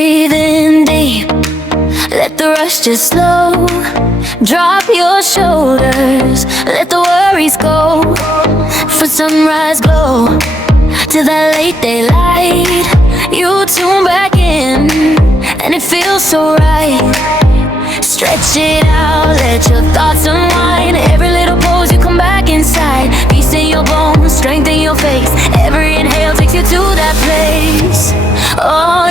Breathe in deep, let the rush just slow. Drop your shoulders, let the worries go. From sunrise glow to that late daylight, you tune back in, and it feels so right. Stretch it out, let your thoughts unwind. Every little pose, you come back inside. Peace in your bones, strength in your face. Every inhale takes you to that place. Oh,